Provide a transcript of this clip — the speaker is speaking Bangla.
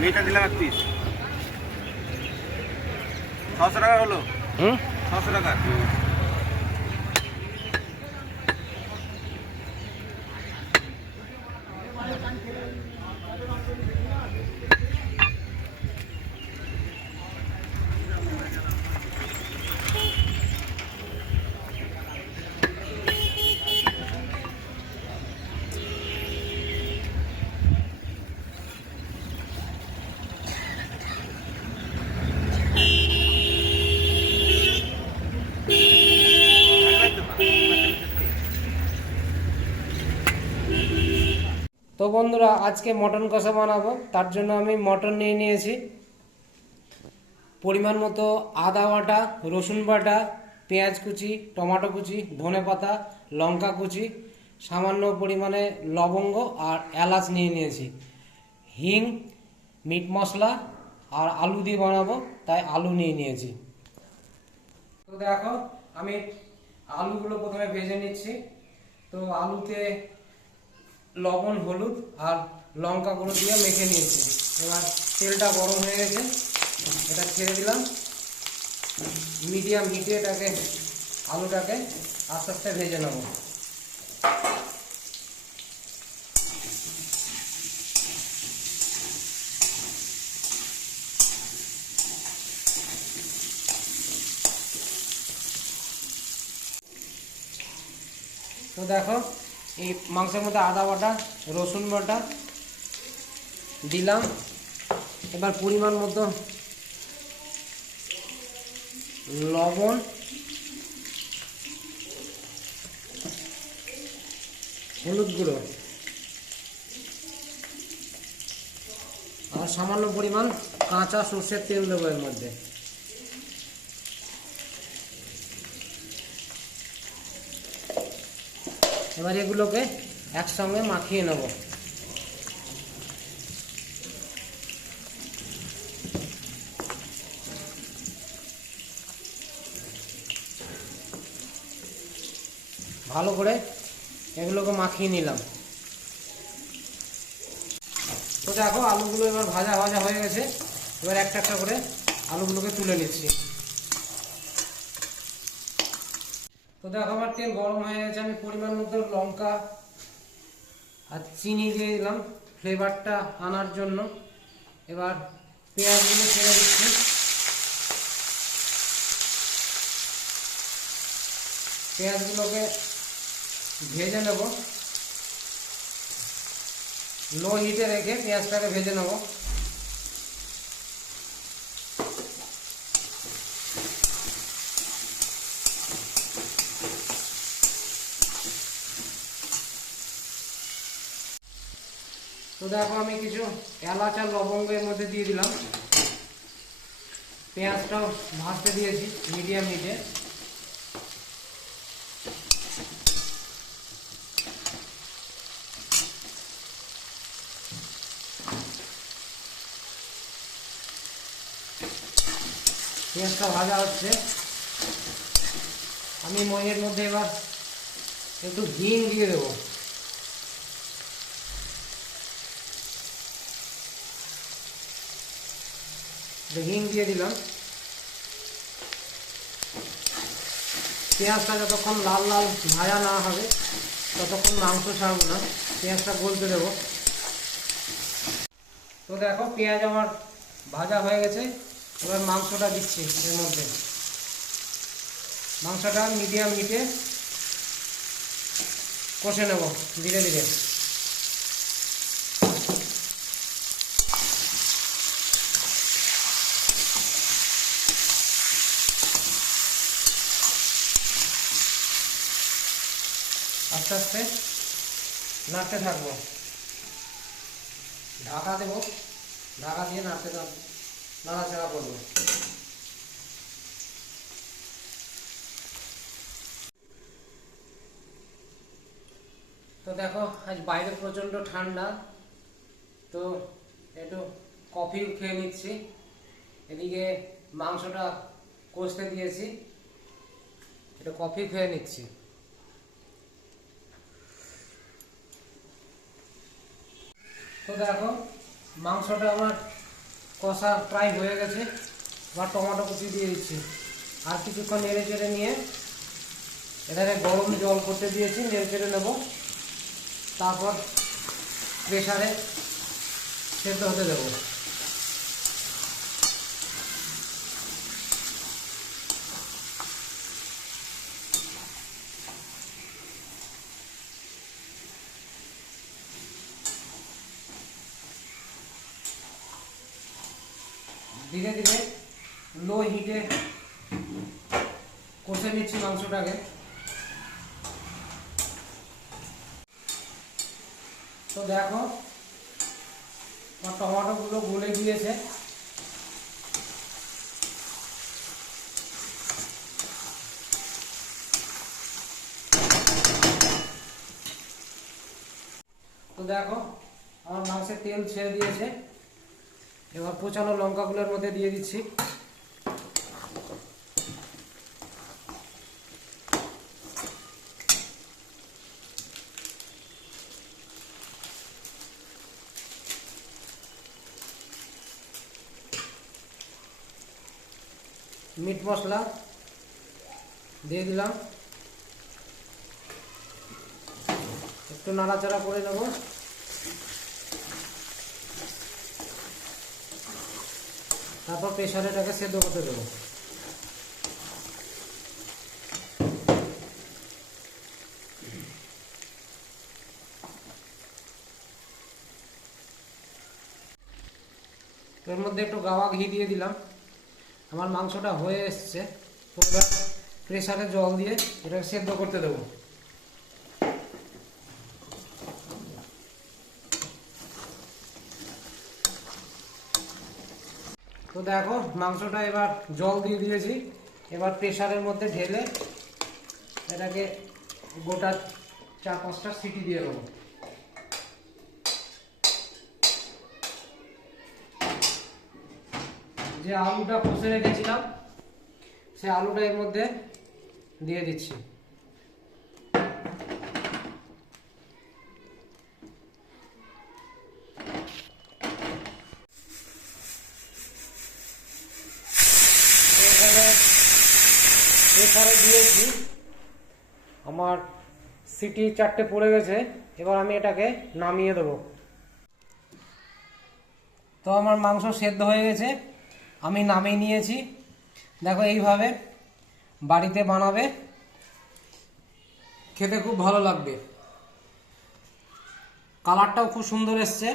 মেয়েটা দিলাম 1 পিস 600 টাকা হলো। 600 টাকা। তো বন্ধুরা, আজকে মটন কষা বানাবো। তার জন্য আমি মটন নিয়ে নিয়েছি, পরিমাণ মতো আদা বাটা, রসুন বাটা, পেঁয়াজ কুচি, টমেটো কুচি, ধনে পাতা, লঙ্কা কুচি, সামান্য পরিমাণে লবঙ্গ আর এলাচ নিয়ে নিয়েছি, হিং, মিট মশলা আর আলু দিয়ে বানাবো তাই আলু নিয়ে নিয়েছি। তো দেখো, আমি আলুগুলো প্রথমে ভেজে নিচ্ছি। তো আলুতে লবণ, হলুদ আর লঙ্কা গুঁড়ো দিয়ে মেখে নিয়েছি। এবার তেলটা গরম হয়ে গেছে, এটা ছেড়ে দিলাম। মিডিয়াম হিটে এটাকে আলুটাকে আস্তে আস্তে ভেজে নেব। তো দেখো, এই মাংসের মধ্যে আদা বাটা, রসুন বাটা দিলাম। এবার পরিমাণ মতো লবণ, হলুদ গুঁড়ো আর সামান্য পরিমাণ কাঁচা সর্ষের তেল দেবো এর মধ্যে। এবার এগুলোকে একসঙ্গে মাখিয়ে নেব। ভালো করে এগুলোকে মাখিয়ে নিলাম। তো দেখো, আলুগুলো এবার ভাজা ভাজা হয়ে গেছে। এবার একটা একটা করে আলুগুলোকে তুলে নিচ্ছি। তো দেখো, আমার তেল গরম হয়ে গেছে। আমি পরিমাণ মতো লঙ্কা আর চিনি দিয়ে দিলাম ফ্লেভারটা আনার জন্য। এবার পেঁয়াজগুলো ছেড়ে দিচ্ছি। পেঁয়াজগুলোকে ভেজে নেব, লো হিটে রেখে পেঁয়াজটাকে ভেজে নেব। তো দেখো, আমি কিছু এলাচ আর লবঙ্গ এর মধ্যে দিয়ে দিলাম। পেঁয়াজটাও ভাজতে দিয়েছি মিডিয়াম হিটে। পেঁয়াজটা ভাজা হচ্ছে। আমি এর মধ্যে এবার একটু হিং দিয়ে দেবো। হিং দিয়ে দিলাম। পেঁয়াজটা যতক্ষণ লাল লাল ভাজা না হবে ততক্ষণ মাংস ছাড়বো না, পেঁয়াজটা গলতে দেবো। তো দেখো, পেঁয়াজ আমার ভাজা হয়ে গেছে। এবার মাংসটা দিচ্ছি এর মধ্যে। মাংসটা মিডিয়াম হিটে কষে নেব ধীরে ধীরে। আস্তে আস্তে নাড়তে থাকবো, ঢাকা দেবো, ঢাকা দিয়ে নাড়াচাড়া করবো। তো দেখো, আজ বাইরে প্রচণ্ড ঠান্ডা, তো একটু কফি খেয়ে নিচ্ছি। এদিকে মাংসটা কষতে দিয়েছি, একটু কফি খেয়ে নিচ্ছি। তো দেখো, মাংসটা আমার কষা প্রায় হয়ে গেছে। বা টমেটো কুচি দিয়ে দিচ্ছি, আর কিছুক্ষণ নেড়ে চেড়ে নিয়ে এটাকে গরম জল করতে দিয়েছি, নেড়ে চেড়ে নেব। তারপর প্রেসারে সেদ্ধ হতে দেবো। ধীরে ধীরে লো হিটে কষে নিচ্ছি মাংসটাকে। তো দেখো টমেটোগুলো গলে গিয়েছে। তো দেখো আমার মাংসের তেল ছেড়ে দিয়েছে। এবার কুচানো লঙ্কাগুলোর মধ্যে দিয়ে দিচ্ছি। মিট মশলা দিয়ে দিলাম, একটু নাড়াচাড়া করে নেব। তারপর প্রেসারে এটাকে সেদ্ধ করতে দেবো। এর মধ্যে একটু গাওয়া ঘি দিয়ে দিলাম। আমার মাংসটা হয়ে এসছে। তো এবার প্রেসারে জল দিয়ে এটাকে সেদ্ধ করতে দেবো। তো দেখো মাংসটা এবার জল দিয়ে দিয়েছি। এবার প্রেসারের মধ্যে ঢেলে এটাকে গোটা 4-5টা সিটি দিয়ে দেবো। যে আলুটা কষে রেখেছিলাম সে আলুটা এর মধ্যে দিয়ে দিচ্ছি। এখানে প্রেসারে দিয়েছি, আমার সিটি 4টে পড়ে গেছে। এবার আমি এটাকে নামিয়ে দেবো। তো আমার মাংস সেদ্ধ হয়ে গেছে, আমি নামিয়ে নিয়েছি। দেখো এইভাবে বাড়িতে বানাবে, খেতে খুব ভালো লাগবে। কালারটাও খুব সুন্দর এসছে।